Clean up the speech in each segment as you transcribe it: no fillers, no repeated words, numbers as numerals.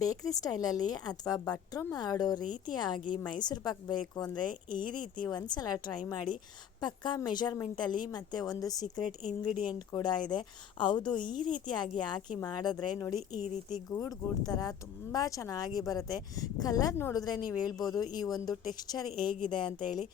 ಬೇಕ್ರಿ ಸ್ಟೈಲಲ್ಲಿ ಅಥವಾ ಭಟ್ರು ಮಾಡೋ ರೀತಿಯಾಗಿ ಮೈಸೂರು ಪಾಕ್ ಬೇಕು ಅಂದರೆ ಈ ರೀತಿ ಒಂದು ಸಲ ಟ್ರೈ ಮಾಡಿ. ಪಕ್ಕಾ ಮೆಷರ್ಮೆಂಟಲ್ಲಿ ಮತ್ತು ಒಂದು ಸೀಕ್ರೆಟ್ ಇಂಗ್ರೀಡಿಯೆಂಟ್ ಕೂಡ ಇದೆ. ಹೌದು, ಈ ರೀತಿಯಾಗಿ ಹಾಕಿ ಮಾಡಿದ್ರೆ ನೋಡಿ, ಈ ರೀತಿ ಗೂಡು ಗೂಡು ಥರ ತುಂಬ ಚೆನ್ನಾಗಿ ಬರುತ್ತೆ. ಕಲರ್ ನೋಡಿದ್ರೆ ನೀವು ಹೇಳ್ಬೋದು ಈ ಒಂದು ಟೆಕ್ಸ್ಚರ್ ಹೇಗಿದೆ ಅಂತೇಳಿ.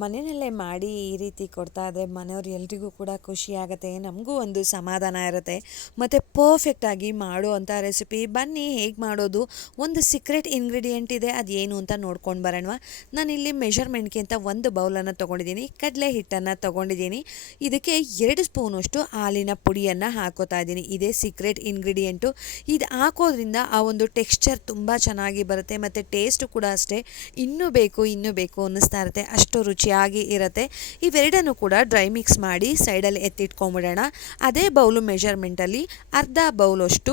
ಮನೆಯಲ್ಲೇ ಮಾಡಿ ಈ ರೀತಿ ಕೊಡ್ತಾ ಇದ್ದರೆ ಮನೆಯವ್ರು ಎಲ್ರಿಗೂ ಕೂಡ ಖುಷಿ ಆಗುತ್ತೆ, ನಮಗೂ ಒಂದು ಸಮಾಧಾನ ಇರುತ್ತೆ. ಮತ್ತು ಪರ್ಫೆಕ್ಟಾಗಿ ಮಾಡುವಂಥ ರೆಸಿಪಿ. ಬನ್ನಿ ಹೇಗೆ ಮಾಡೋದು, ಒಂದು ಸೀಕ್ರೆಟ್ ಇಂಗ್ರೀಡಿಯೆಂಟ್ ಇದೆ, ಅದು ಏನು ಅಂತ ನೋಡ್ಕೊಂಡು ಬರೋಣ. ನಾನಿಲ್ಲಿ ಮೆಷರ್ಮೆಂಟ್ಗೆ ಅಂತ ಒಂದು ಬೌಲನ್ನು ತೊಗೊಂಡಿದ್ದೀನಿ, ಕಡಲೆ ಹಿಟ್ಟನ್ನು ತೊಗೊಂಡಿದ್ದೀನಿ. ಇದಕ್ಕೆ 2 ಸ್ಪೂನಷ್ಟು ಹಾಲಿನ ಪುಡಿಯನ್ನು ಹಾಕೋತಾ ಇದ್ದೀನಿ. ಇದೇ ಸೀಕ್ರೆಟ್ ಇಂಗ್ರೀಡಿಯೆಂಟು. ಇದು ಹಾಕೋದ್ರಿಂದ ಆ ಒಂದು ಟೆಕ್ಸ್ಚರ್ ತುಂಬ ಚೆನ್ನಾಗಿ ಬರುತ್ತೆ ಮತ್ತು ಟೇಸ್ಟು ಕೂಡ ಅಷ್ಟೇ ಇನ್ನೂ ಬೇಕು ಅನ್ನಿಸ್ತಾ ಇರುತ್ತೆ, ಅಷ್ಟು ರುಚಿಯಾಗಿ ಇರುತ್ತೆ. ಇವೆರಡನ್ನು ಕೂಡ ಡ್ರೈ ಮಿಕ್ಸ್ ಮಾಡಿ ಸೈಡಲ್ಲಿ ಎತ್ತಿಟ್ಕೊಂಬಿಡೋಣ. ಅದೇ ಬೌಲು ಮೆಷರ್ಮೆಂಟಲ್ಲಿ ಅರ್ಧ ಬೌಲಷ್ಟು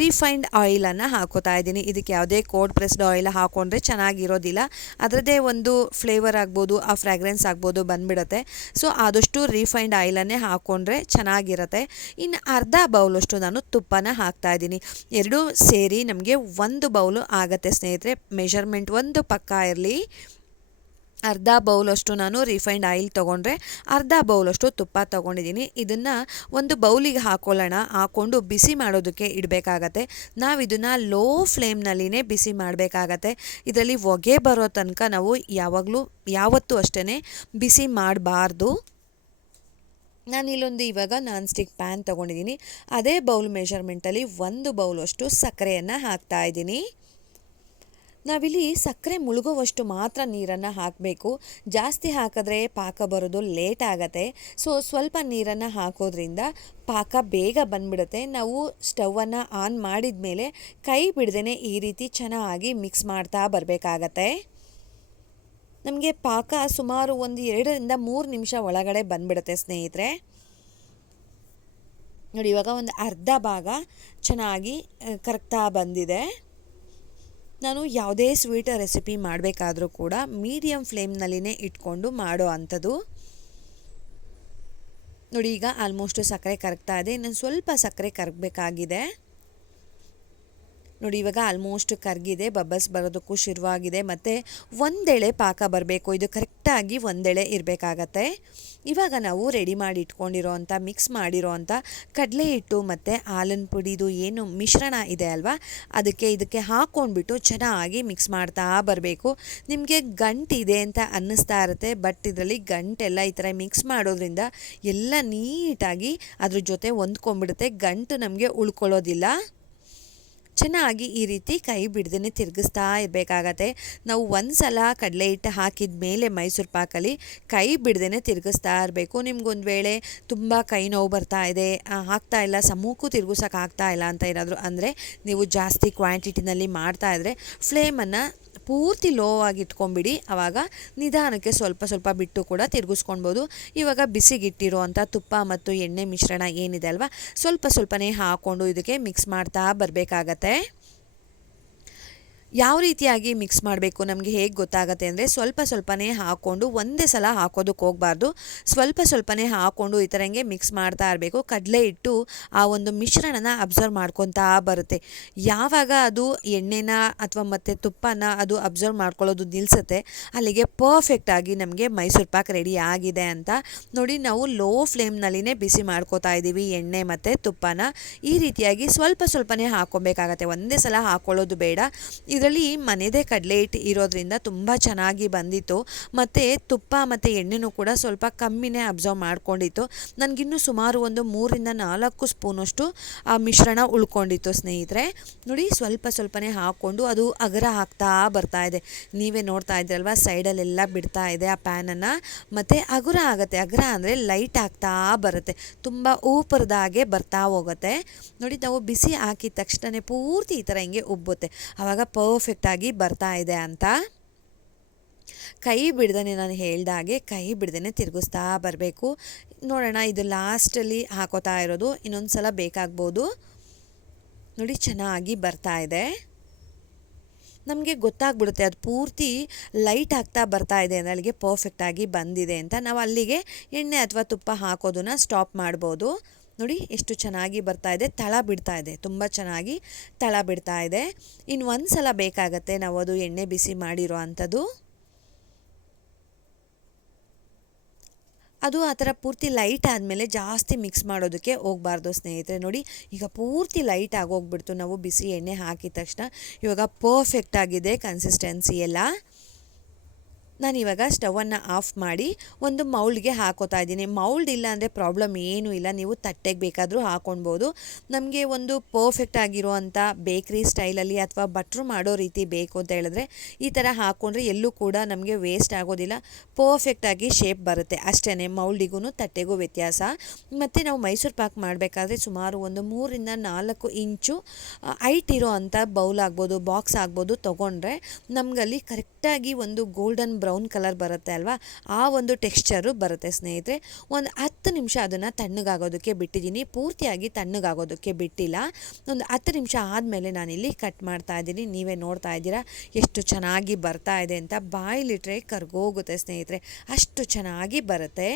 ರಿಫೈನ್ಡ್ ಆಯಿಲನ್ನು ಹಾಕೋತಾ ಇದ್ದೀನಿ. ಇದಕ್ಕೆ ಯಾವುದೇ ಕೋಲ್ಡ್ ಪ್ರೆಸ್ಡ್ ಆಯಿಲ್ ಹಾಕೊಂಡ್ರೆ ಚೆನ್ನಾಗಿರೋದಿಲ್ಲ, ಅದರದ್ದೇ ಒಂದು ಫ್ಲೇವರ್ ಆಗ್ಬೋದು, ಆ ಫ್ರಾಗ್ರೆನ್ಸ್ ಆಗ್ಬೋದು ಬಂದ್ಬಿಡುತ್ತೆ. ಸೊ ಆದಷ್ಟು ರಿಫೈನ್ಡ್ ಆಯಿಲನ್ನೇ ಹಾಕ್ಕೊಂಡ್ರೆ ಚೆನ್ನಾಗಿರುತ್ತೆ. ಇನ್ನು ಅರ್ಧ ಬೌಲಷ್ಟು ನಾನು ತುಪ್ಪನ ಹಾಕ್ತಾ ಇದ್ದೀನಿ. ಎರಡೂ ಸೇರಿ ನಮಗೆ 1 ಬೌಲು ಆಗುತ್ತೆ ಸ್ನೇಹಿತರೆ. ಮೆಷರ್ಮೆಂಟ್ ಒಂದು ಪಕ್ಕ ಇರಲಿ. ಅರ್ಧ ಬೌಲಷ್ಟು ನಾನು ರಿಫೈನ್ಡ್ ಆಯಿಲ್ ತೊಗೊಂಡ್ರೆ ಅರ್ಧ ಬೌಲಷ್ಟು ತುಪ್ಪ ತೊಗೊಂಡಿದ್ದೀನಿ. ಇದನ್ನು ಒಂದು ಬೌಲಿಗೆ ಹಾಕ್ಕೊಂಡು ಬಿಸಿ ಮಾಡೋದಕ್ಕೆ ಇಡಬೇಕಾಗತ್ತೆ. ನಾವು ಇದನ್ನು ಲೋ ಫ್ಲೇಮ್ನಲ್ಲಿನೇ ಬಿಸಿ ಮಾಡಬೇಕಾಗತ್ತೆ. ಇದರಲ್ಲಿ ಹೊಗೆ ಬರೋ ತನಕ ನಾವು ಯಾವತ್ತೂ ಅಷ್ಟೇ ಬಿಸಿ ಮಾಡಬಾರ್ದು. ನಾನಿಲ್ಲೊಂದು ಇವಾಗ ನಾನ್ ಸ್ಟಿಕ್ ಪ್ಯಾನ್ ತೊಗೊಂಡಿದ್ದೀನಿ. ಅದೇ ಬೌಲ್ ಮೆಷರ್ಮೆಂಟಲ್ಲಿ 1 ಬೌಲಷ್ಟು ಸಕ್ಕರೆಯನ್ನು ಹಾಕ್ತಾ ಇದ್ದೀನಿ. ನಾವಿಲ್ಲಿ ಸಕ್ಕರೆ ಮುಳುಗುವಷ್ಟು ಮಾತ್ರ ನೀರನ್ನು ಹಾಕಬೇಕು. ಜಾಸ್ತಿ ಹಾಕಿದ್ರೆ ಪಾಕ ಬರೋದು ಲೇಟ್ ಆಗುತ್ತೆ. ಸೊ ಸ್ವಲ್ಪ ನೀರನ್ನು ಹಾಕೋದ್ರಿಂದ ಪಾಕ ಬೇಗ ಬಂದ್ಬಿಡುತ್ತೆ. ನಾವು ಸ್ಟವನ್ನು ಆನ್ ಮಾಡಿದ ಮೇಲೆ ಕೈ ಬಿಡದೇ ಈ ರೀತಿ ಚೆನ್ನಾಗಿ ಮಿಕ್ಸ್ ಮಾಡ್ತಾ ಬರಬೇಕಾಗತ್ತೆ. ನಮಗೆ ಪಾಕ ಸುಮಾರು ಒಂದು 2ರಿಂದ 3 ನಿಮಿಷ ಒಳಗಡೆ ಬಂದ್ಬಿಡುತ್ತೆ ಸ್ನೇಹಿತರೆ. ನೋಡಿ, ಇವಾಗ ಒಂದು ಅರ್ಧ ಭಾಗ ಚೆನ್ನಾಗಿ ಕರಗ್ತಾ ಬಂದಿದೆ. ನಾನು ಯಾವುದೇ ಸ್ವೀಟ್ ರೆಸಿಪಿ ಮಾಡಬೇಕಾದ್ರೂ ಕೂಡ ಮೀಡಿಯಮ್ ಫ್ಲೇಮ್ನಲ್ಲಿನೇ ಇಟ್ಕೊಂಡು ಮಾಡೋ ಅಂಥದ್ದು. ನೋಡಿ, ಈಗ ಆಲ್ಮೋಸ್ಟ್ ಸಕ್ಕರೆ ಕರಗ್ತಾ ಇದೆ. ಇನ್ನೊಂದು ಸ್ವಲ್ಪ ಸಕ್ಕರೆ ಕರಗಬೇಕಾಗಿದೆ. ನೋಡಿ, ಇವಾಗ ಆಲ್ಮೋಸ್ಟ್ ಕರಗಿದೆ, ಬಬಲ್ಸ್ ಬರೋದಕ್ಕೂ ಶುರುವಾಗಿದೆ ಮತ್ತು ಒಂದೆಳೆ ಪಾಕ ಬರಬೇಕು. ಇದು ಕರೆಕ್ಟಾಗಿ ಒಂದೆಳೆ ಇರಬೇಕಾಗತ್ತೆ. ಇವಾಗ ನಾವು ರೆಡಿ ಮಾಡಿ ಇಟ್ಕೊಂಡಿರೋವಂಥ ಮಿಕ್ಸ್ ಮಾಡಿರೋವಂಥ ಕಡಲೆ ಹಿಟ್ಟು ಮತ್ತು ಹಾಲಿನ ಪುಡಿದು ಏನು ಮಿಶ್ರಣ ಇದೆ ಅಲ್ವಾ, ಇದಕ್ಕೆ ಹಾಕ್ಕೊಂಡ್ಬಿಟ್ಟು ಚೆನ್ನಾಗಿ ಮಿಕ್ಸ್ ಮಾಡ್ತಾ ಬರಬೇಕು. ನಿಮಗೆ ಗಂಟಿದೆ ಅಂತ ಅನ್ನಿಸ್ತಾ ಇರುತ್ತೆ, ಬಟ್ ಇದರಲ್ಲಿ ಗಂಟೆಲ್ಲ ಈ ಥರ ಮಿಕ್ಸ್ ಮಾಡೋದ್ರಿಂದ ಎಲ್ಲ ನೀಟಾಗಿ ಅದ್ರ ಜೊತೆ ಹೊಂದ್ಕೊಂಡ್ಬಿಡುತ್ತೆ, ಗಂಟು ನಮಗೆ ಉಳ್ಕೊಳ್ಳೋದಿಲ್ಲ. ಚೆನ್ನಾಗಿ ಈ ರೀತಿ ಕೈ ಬಿಡ್ದೇ ತಿರುಗಿಸ್ತಾ ಇರಬೇಕಾಗತ್ತೆ. ನಾವು ಒಂದು ಸಲ ಕಡಲೆ ಹಿಟ್ಟು ಹಾಕಿದ ಮೇಲೆ ಮೈಸೂರು ಪಾಕಲ್ಲಿ ಕೈ ಬಿಡ್ದೇ ತಿರುಗಿಸ್ತಾ ಇರಬೇಕು. ನಿಮ್ಗೊಂದು ವೇಳೆ ತುಂಬ ಕೈ ನೋವು ಬರ್ತಾ ಇದೆ, ಆಗ್ತಾ ಇಲ್ಲ, ಸಮೂಹಕ್ಕೂ ತಿರುಗಿಸೋಕ್ಕಾಗ್ತಾ ಇಲ್ಲ ಅಂತ ಏನಾದರೂ ಅಂದರೆ ನೀವು ಜಾಸ್ತಿ ಕ್ವಾಂಟಿಟಿನಲ್ಲಿ ಮಾಡ್ತಾಯಿದ್ರೆ ಫ್ಲೇಮನ್ನು ಪೂರ್ತಿ ಲೋ ಆಗಿ ಇಟ್ಕೊಂಬಿಡಿ. ಆವಾಗ ನಿಧಾನಕ್ಕೆ ಸ್ವಲ್ಪ ಸ್ವಲ್ಪ ಬಿಟ್ಟು ಕೂಡ ತಿರುಗಿಸ್ಕೊಳ್ಬೋದು. ಇವಾಗ ಬಿಸಿಗಿಟ್ಟಿರುವಂಥ ತುಪ್ಪ ಮತ್ತು ಎಣ್ಣೆ ಮಿಶ್ರಣ ಏನಿದೆ ಅಲ್ವಾ, ಸ್ವಲ್ಪ ಸ್ವಲ್ಪನೇ ಹಾಕ್ಕೊಂಡು ಇದಕ್ಕೆ ಮಿಕ್ಸ್ ಮಾಡ್ತಾ ಬರಬೇಕಾಗತ್ತೆ. ಯಾವ ರೀತಿಯಾಗಿ ಮಿಕ್ಸ್ ಮಾಡಬೇಕು ನಮಗೆ ಹೇಗೆ ಗೊತ್ತಾಗುತ್ತೆ ಅಂದರೆ, ಸ್ವಲ್ಪ ಸ್ವಲ್ಪನೇ ಹಾಕ್ಕೊಂಡು ಒಂದೇ ಸಲ ಹಾಕೋದಕ್ಕೆ ಹೋಗಬಾರ್ದು. ಸ್ವಲ್ಪ ಸ್ವಲ್ಪನೇ ಹಾಕ್ಕೊಂಡು ಈ ಥರಂಗೆ ಮಿಕ್ಸ್ ಮಾಡ್ತಾ ಇರಬೇಕು. ಕಡಲೆ ಹಿಟ್ಟು ಆ ಒಂದು ಮಿಶ್ರಣನ ಅಬ್ಸರ್ವ್ ಮಾಡ್ಕೊತಾ ಬರುತ್ತೆ. ಯಾವಾಗ ಅದು ಎಣ್ಣೆನ ಅಥವಾ ಮತ್ತು ತುಪ್ಪನ ಅದು ಅಬ್ಸರ್ವ್ ಮಾಡ್ಕೊಳ್ಳೋದು ನಿಲ್ಲಿಸುತ್ತೆ, ಅಲ್ಲಿಗೆ ಪರ್ಫೆಕ್ಟಾಗಿ ನಮಗೆ ಮೈಸೂರು ಪಾಕ್ ರೆಡಿ ಆಗಿದೆ ಅಂತ. ನೋಡಿ, ನಾವು ಲೋ ಫ್ಲೇಮ್ನಲ್ಲಿನೇ ಬಿಸಿ ಮಾಡ್ಕೋತಾ ಇದ್ದೀವಿ ಎಣ್ಣೆ ಮತ್ತು ತುಪ್ಪನ. ಈ ರೀತಿಯಾಗಿ ಸ್ವಲ್ಪ ಸ್ವಲ್ಪನೇ ಹಾಕ್ಕೊಬೇಕಾಗತ್ತೆ, ಒಂದೇ ಸಲ ಹಾಕ್ಕೊಳ್ಳೋದು ಬೇಡ. ಇದರಲ್ಲಿ ಮನೆಯದೇ ಕಡಲೆ ಹಿಟ್ಟು ಇರೋದ್ರಿಂದ ತುಂಬ ಚೆನ್ನಾಗಿ ಬಂದಿತ್ತು ಮತ್ತು ತುಪ್ಪ ಮತ್ತು ಎಣ್ಣೆನೂ ಕೂಡ ಸ್ವಲ್ಪ ಕಮ್ಮಿನೇ ಅಬ್ಸರ್ವ್ ಮಾಡ್ಕೊಂಡಿತ್ತು. ನನಗಿನ್ನೂ ಸುಮಾರು ಒಂದು 3ರಿಂದ 4 ಸ್ಪೂನಷ್ಟು ಆ ಮಿಶ್ರಣ ಉಳ್ಕೊಂಡಿತ್ತು ಸ್ನೇಹಿತರೆ. ನೋಡಿ, ಸ್ವಲ್ಪ ಸ್ವಲ್ಪನೇ ಹಾಕ್ಕೊಂಡು ಅದು ಅಗರ ಹಾಕ್ತಾ ಬರ್ತಾ ಇದೆ. ನೀವೇ ನೋಡ್ತಾ ಇದ್ರಲ್ವ, ಸೈಡಲ್ಲೆಲ್ಲ ಬಿಡ್ತಾ ಇದೆ ಆ ಪ್ಯಾನನ್ನು ಮತ್ತು ಅಗುರ ಆಗುತ್ತೆ. ಅಗುರ ಅಂದರೆ ಲೈಟ್ ಆಗ್ತಾ ಬರುತ್ತೆ, ತುಂಬ ಊಪರದಾಗೆ ಬರ್ತಾ ಹೋಗುತ್ತೆ. ನೋಡಿ, ನಾವು ಬಿಸಿ ಹಾಕಿದ ತಕ್ಷಣ ಪೂರ್ತಿ ಈ ಥರ ಹಿಂಗೆ ಉಬ್ಬುತ್ತೆ, ಆವಾಗ ಪರ್ಫೆಕ್ಟಾಗಿ ಬರ್ತಾ ಇದೆ ಅಂತ. ಕೈ ಬಿಡ್ದೇ, ನಾನು ಹೇಳ್ದಾಗೆ ಕೈ ಬಿಡ್ದೇ ತಿರುಗಿಸ್ತಾ ಬರಬೇಕು. ನೋಡೋಣ, ಇದು ಲಾಸ್ಟಲ್ಲಿ ಹಾಕೋತಾ ಇರೋದು, ಇನ್ನೊಂದು ಸಲ ಬೇಕಾಗ್ಬೋದು. ನೋಡಿ, ಚೆನ್ನಾಗಿ ಬರ್ತಾ ಇದೆ. ನಮಗೆ ಗೊತ್ತಾಗ್ಬಿಡುತ್ತೆ ಅದು ಪೂರ್ತಿ ಲೈಟ್ ಆಗ್ತಾ ಬರ್ತಾ ಇದೆ ಅಂದರೆ ಅಲ್ಲಿಗೆ ಪರ್ಫೆಕ್ಟಾಗಿ ಬಂದಿದೆ ಅಂತ. ನಾವು ಅಲ್ಲಿಗೆ ಎಣ್ಣೆ ಅಥವಾ ತುಪ್ಪ ಹಾಕೋದನ್ನು ಸ್ಟಾಪ್ ಮಾಡ್ಬೋದು. ನೋಡಿ ಎಷ್ಟು ಚೆನ್ನಾಗಿ ಬರ್ತಾ ಇದೆ, ತಳ ಬಿಡ್ತಾ ಇದೆ, ತುಂಬ ಚೆನ್ನಾಗಿ ತಳ ಬಿಡ್ತಾ ಇದೆ. ಇನ್ನು ಒಂದು ಸಲ ಬೇಕಾಗತ್ತೆ ನಾವು ಅದು ಎಣ್ಣೆ ಬಿಸಿ ಮಾಡಿರೋ ಅಂಥದ್ದು. ಅದು ಆ ಥರ ಪೂರ್ತಿ ಲೈಟ್ ಆದಮೇಲೆ ಜಾಸ್ತಿ ಮಿಕ್ಸ್ ಮಾಡೋದಕ್ಕೆ ಹೋಗಬಾರ್ದು ಸ್ನೇಹಿತರೆ. ನೋಡಿ ಈಗ ಪೂರ್ತಿ ಲೈಟ್ ಆಗೋಗ್ಬಿಡ್ತು ನಾವು ಬಿಸಿ ಎಣ್ಣೆ ಹಾಕಿದ ತಕ್ಷಣ. ಇವಾಗ ಪರ್ಫೆಕ್ಟ್ ಆಗಿದೆ ಕನ್ಸಿಸ್ಟೆನ್ಸಿ ಎಲ್ಲ. ನಾನಿವಾಗ ಸ್ಟವನ್ನು ಆಫ್ ಮಾಡಿ ಒಂದು ಮೌಲ್ಡ್ಗೆ ಹಾಕೋತಾ ಇದ್ದೀನಿ. ಮೌಲ್ಡ್ ಇಲ್ಲ ಅಂದರೆ ಪ್ರಾಬ್ಲಮ್ ಏನೂ ಇಲ್ಲ, ನೀವು ತಟ್ಟೆಗೆ ಬೇಕಾದರೂ ಹಾಕ್ಕೊಳ್ಬೋದು. ನಮಗೆ ಒಂದು ಪರ್ಫೆಕ್ಟ್ ಆಗಿರುವಂಥ ಬೇಕ್ರಿ ಸ್ಟೈಲಲ್ಲಿ ಅಥವಾ ಭಟ್ರು ಮಾಡೋ ರೀತಿ ಬೇಕು ಅಂತ ಹೇಳಿದ್ರೆ ಈ ಥರ ಹಾಕ್ಕೊಂಡ್ರೆ ಎಲ್ಲೂ ಕೂಡ ನಮಗೆ ವೇಸ್ಟ್ ಆಗೋದಿಲ್ಲ, ಪರ್ಫೆಕ್ಟಾಗಿ ಶೇಪ್ ಬರುತ್ತೆ ಅಷ್ಟೇ. ಮೌಲ್ಡಿಗೂ ತಟ್ಟೆಗೂ ವ್ಯತ್ಯಾಸ. ಮತ್ತು ನಾವು ಮೈಸೂರು ಪಾಕ್ ಮಾಡಬೇಕಾದ್ರೆ ಸುಮಾರು ಒಂದು 3-4 ಇಂಚು ಹೈಟ್ ಇರೋ ಅಂಥ ಬೌಲ್ ಆಗ್ಬೋದು, ಬಾಕ್ಸ್ ಆಗ್ಬೋದು ತೊಗೊಂಡ್ರೆ ನಮಗಲ್ಲಿ ಕರೆಕ್ಟಾಗಿ ಒಂದು ಗೋಲ್ಡನ್ ಬ್ರೌನ್ ಕಲರ್ ಬರುತ್ತೆ ಅಲ್ವಾ, ಆ ಒಂದು ಟೆಕ್ಸ್ಚರು ಬರುತ್ತೆ ಸ್ನೇಹಿತರೆ. ಒಂದು 10 ನಿಮಿಷ ಅದನ್ನು ತಣ್ಣಗಾಗೋದಕ್ಕೆ ಬಿಟ್ಟಿದ್ದೀನಿ, ಪೂರ್ತಿಯಾಗಿ ತಣ್ಣಗಾಗೋದಕ್ಕೆ ಬಿಟ್ಟಿಲ್ಲ. ಒಂದು 10 ನಿಮಿಷ ಆದಮೇಲೆ ನಾನಿಲ್ಲಿ ಕಟ್ ಮಾಡ್ತಾ ಇದ್ದೀನಿ. ನೀವೇ ನೋಡ್ತಾ ಇದ್ದೀರಾ ಎಷ್ಟು ಚೆನ್ನಾಗಿ ಬರ್ತಾ ಇದೆ ಅಂತ. ಬಾಯಿಲಿಟ್ರೆ ಕರ್ಗೋಗುತ್ತೆ ಸ್ನೇಹಿತರೆ, ಅಷ್ಟು ಚೆನ್ನಾಗಿ ಬರುತ್ತೆ.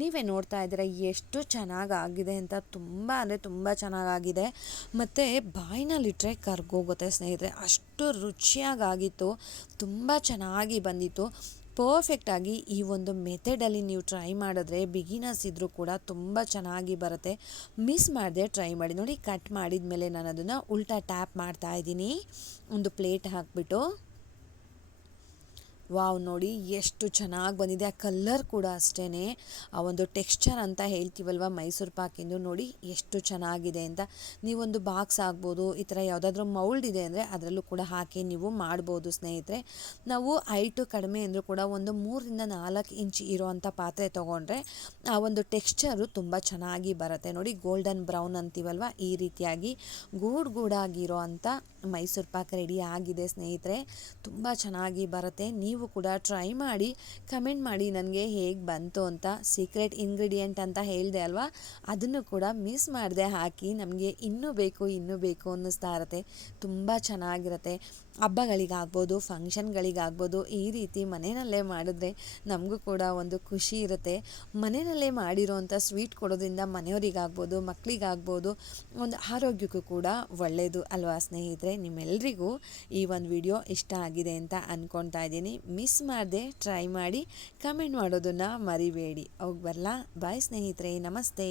ನೀವೇ ನೋಡ್ತಾ ಇದ್ದೀರಾ ಎಷ್ಟು ಚೆನ್ನಾಗಾಗಿದೆ ಅಂತ. ತುಂಬ ಅಂದರೆ ತುಂಬ ಚೆನ್ನಾಗಾಗಿದೆ. ಮತ್ತು ಬಾಯಿನಲ್ಲಿಟ್ಟರೆ ಕರ್ಗೋಗುತ್ತೆ ಸ್ನೇಹಿತರೆ, ಅಷ್ಟು ರುಚಿಯಾಗಿತ್ತು, ತುಂಬ ಚೆನ್ನಾಗಿ ಬಂದಿತ್ತು. ಪರ್ಫೆಕ್ಟಾಗಿ ಈ ಒಂದು ಮೆಥಡಲ್ಲಿ ನೀವು ಟ್ರೈ ಮಾಡಿದ್ರೆ ಬಿಗಿನರ್ಸ್ ಇದ್ದರೂ ಕೂಡ ತುಂಬ ಚೆನ್ನಾಗಿ ಬರುತ್ತೆ. ಮಿಸ್ ಮಾಡದೆ ಟ್ರೈ ಮಾಡಿ. ನೋಡಿ ಕಟ್ ಮಾಡಿದ ಮೇಲೆ ನಾನು ಅದನ್ನು ಉಲ್ಟಾ ಟ್ಯಾಪ್ ಮಾಡ್ತಾಯಿದ್ದೀನಿ ಒಂದು ಪ್ಲೇಟ್ ಹಾಕಿಬಿಟ್ಟು. ವಾವ್, ನೋಡಿ ಎಷ್ಟು ಚೆನ್ನಾಗಿ ಬಂದಿದೆ. ಆ ಕಲ್ಲರ್ ಕೂಡ ಅಷ್ಟೇ, ಆ ಒಂದು ಟೆಕ್ಸ್ಚರ್ ಅಂತ ಹೇಳ್ತೀವಲ್ವ ಮೈಸೂರು ಪಾಕಿಂದು, ನೋಡಿ ಎಷ್ಟು ಚೆನ್ನಾಗಿದೆ ಅಂತ. ನೀವೊಂದು ಬಾಕ್ಸ್ ಆಗ್ಬೋದು, ಈ ಥರ ಯಾವುದಾದ್ರೂ ಮೌಲ್ಡ್ ಇದೆ ಅಂದರೆ ಅದರಲ್ಲೂ ಕೂಡ ಹಾಕಿ ನೀವು ಮಾಡ್ಬೋದು ಸ್ನೇಹಿತರೆ. ನಾವು ಹೈಟು ಕಡಿಮೆ ಅಂದರೂ ಕೂಡ ಒಂದು 3-4 ಇಂಚ್ ಇರೋವಂಥ ಪಾತ್ರೆ ತೊಗೊಂಡ್ರೆ ಆ ಒಂದು ಟೆಕ್ಸ್ಚರು ತುಂಬ ಚೆನ್ನಾಗಿ ಬರುತ್ತೆ. ನೋಡಿ ಗೋಲ್ಡನ್ ಬ್ರೌನ್ ಅಂತೀವಲ್ವ, ಈ ರೀತಿಯಾಗಿ ಗೂಡಾಗಿರೋ ಅಂಥ ಮೈಸೂರು ಪಾಕ್ ರೆಡಿ ಆಗಿದೆ ಸ್ನೇಹಿತರೆ. ತುಂಬ ಚೆನ್ನಾಗಿ ಬರುತ್ತೆ. ನೀವು ಕೂಡ ಟ್ರೈ ಮಾಡಿ ಕಮೆಂಟ್ ಮಾಡಿ ನನಗೆ ಹೇಗೆ ಬಂತು ಅಂತ. ಸೀಕ್ರೆಟ್ ಇಂಗ್ರೀಡಿಯೆಂಟ್ ಅಂತ ಹೇಳಿದೆ ಅಲ್ವಾ, ಅದನ್ನು ಕೂಡ ಮಿಸ್ ಮಾಡದೆ ಹಾಕಿ. ನಮಗೆ ಇನ್ನೂ ಬೇಕು ಅನ್ನಿಸ್ತಾ ಇರುತ್ತೆ. ತುಂಬ ಚೆನ್ನಾಗಿರುತ್ತೆ. ಹಬ್ಬಗಳಿಗಾಗ್ಬೋದು, ಫಂಕ್ಷನ್ಗಳಿಗಾಗ್ಬೋದು, ಈ ರೀತಿ ಮನೆಯಲ್ಲೇ ಮಾಡಿದ್ರೆ ನಮಗೂ ಕೂಡ ಒಂದು ಖುಷಿ ಇರುತ್ತೆ. ಮನೆಯಲ್ಲೇ ಮಾಡಿರೋವಂಥ ಸ್ವೀಟ್ ಕೊಡೋದ್ರಿಂದ ಮನೆಯವರಿಗಾಗ್ಬೋದು, ಮಕ್ಕಳಿಗಾಗ್ಬೋದು, ಒಂದು ಆರೋಗ್ಯಕ್ಕೂ ಕೂಡ ಒಳ್ಳೆಯದು ಅಲ್ವಾ ಸ್ನೇಹಿತರೆ. ನಿಮ್ಮೆಲ್ಲರಿಗೂ ಈ ಒಂದು ವಿಡಿಯೋ ಇಷ್ಟ ಆಗಿದೆ ಅಂತ ಅಂದ್ಕೊಳ್ತಾ ಇದ್ದೀನಿ. ಮಿಸ್ ಮಾಡದೆ ಟ್ರೈ ಮಾಡಿ, ಕಮೆಂಟ್ ಮಾಡೋದನ್ನು ಮರಿಬೇಡಿ. ಹೋಗಿ ಬರಲಾ? ಬಾಯ್ ಸ್ನೇಹಿತರೆ, ನಮಸ್ತೆ.